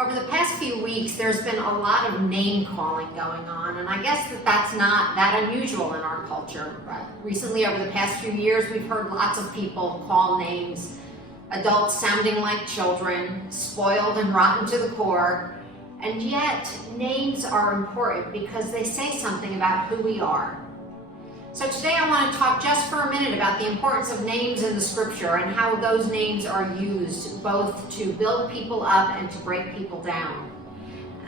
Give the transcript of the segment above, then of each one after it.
Over the past few weeks, there's been a lot of name calling going on, and I guess that's not that unusual in our culture. But recently, over the past few years, we've heard lots of people call names, adults sounding like children, spoiled and rotten to the core, and yet names are important because they say something about who we are. So today I want to talk just for a minute about the importance of names in the scripture and how those names are used both to build people up and to break people down.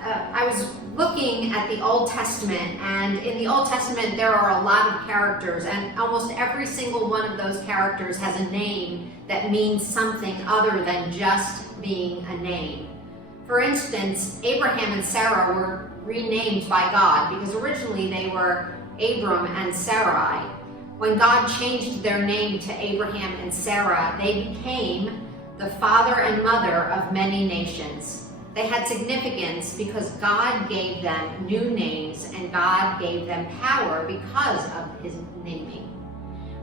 I was looking at the Old Testament, and in the Old Testament there are a lot of characters, and almost every single one of those characters has a name that means something other than just being a name. For instance, Abraham and Sarah were renamed by God because originally they were Abram and Sarai. When God changed their name to Abraham and Sarah, they became the father and mother of many nations. They had significance because God gave them new names and God gave them power because of his naming.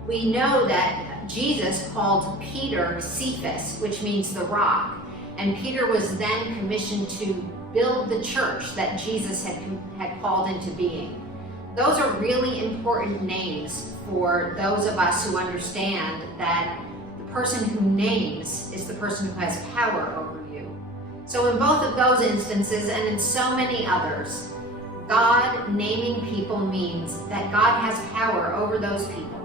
We know that Jesus called Peter Cephas, which means the rock, and Peter was then commissioned to build the church that Jesus had called into being. Those are really important names for those of us who understand that the person who names is the person who has power over you. So in both of those instances and in so many others, God naming people means that God has power over those people.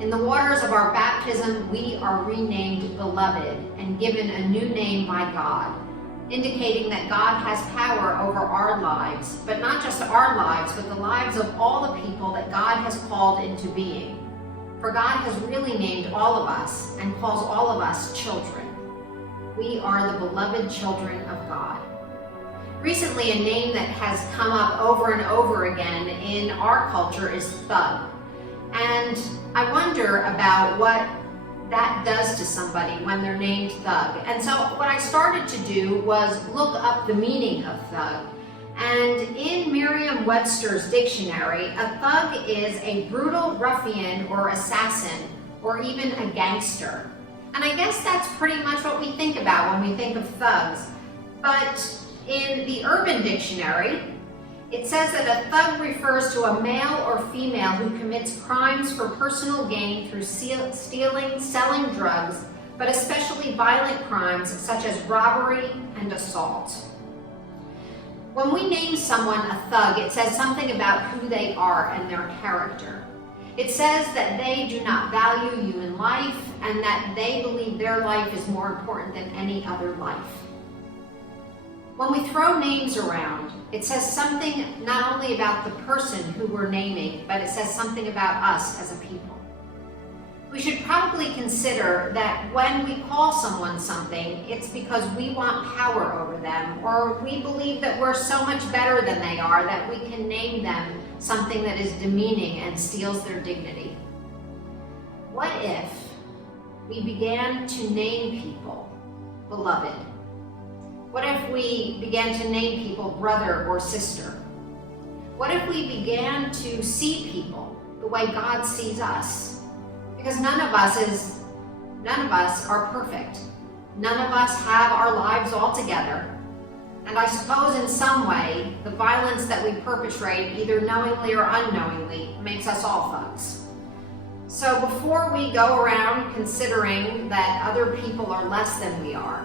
In the waters of our baptism, we are renamed beloved and given a new name by God, indicating that God has power over our lives, but not just our lives, but the lives of all the people that God has called into being. For God has really named all of us and calls all of us children. We are the beloved children of God. Recently, a name that has come up over and over again in our culture is thug. And I wonder about what that does to somebody when they're named thug. And so what I started to do was look up the meaning of thug. And in Merriam-Webster's dictionary, a thug is a brutal ruffian or assassin, or even a gangster. And I guess that's pretty much what we think about when we think of thugs. But in the Urban Dictionary, it says that a thug refers to a male or female who commits crimes for personal gain through stealing, selling drugs, but especially violent crimes such as robbery and assault. When we name someone a thug, it says something about who they are and their character. It says that they do not value human life and that they believe their life is more important than any other life. When we throw names around, it says something not only about the person who we're naming, but it says something about us as a people. We should probably consider that when we call someone something, it's because we want power over them, or we believe that we're so much better than they are that we can name them something that is demeaning and steals their dignity. What if we began to name people beloved? What if we began to name people brother or sister? What if we began to see people the way God sees us? Because none of us are perfect. None of us have our lives all together. And I suppose in some way, the violence that we perpetrate, either knowingly or unknowingly, makes us all thugs. So before we go around considering that other people are less than we are,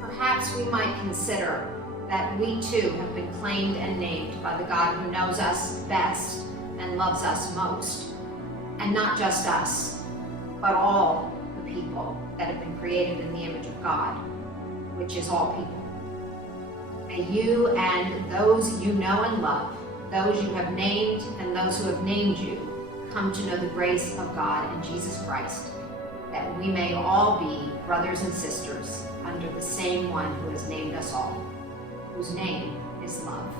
perhaps we might consider that we too have been claimed and named by the God who knows us best and loves us most. And not just us, but all the people that have been created in the image of God, which is all people. May you and those you know and love, those you have named and those who have named you, come to know the grace of God in Jesus Christ, that we may all be brothers and sisters under the same one who has named us all, whose name is love.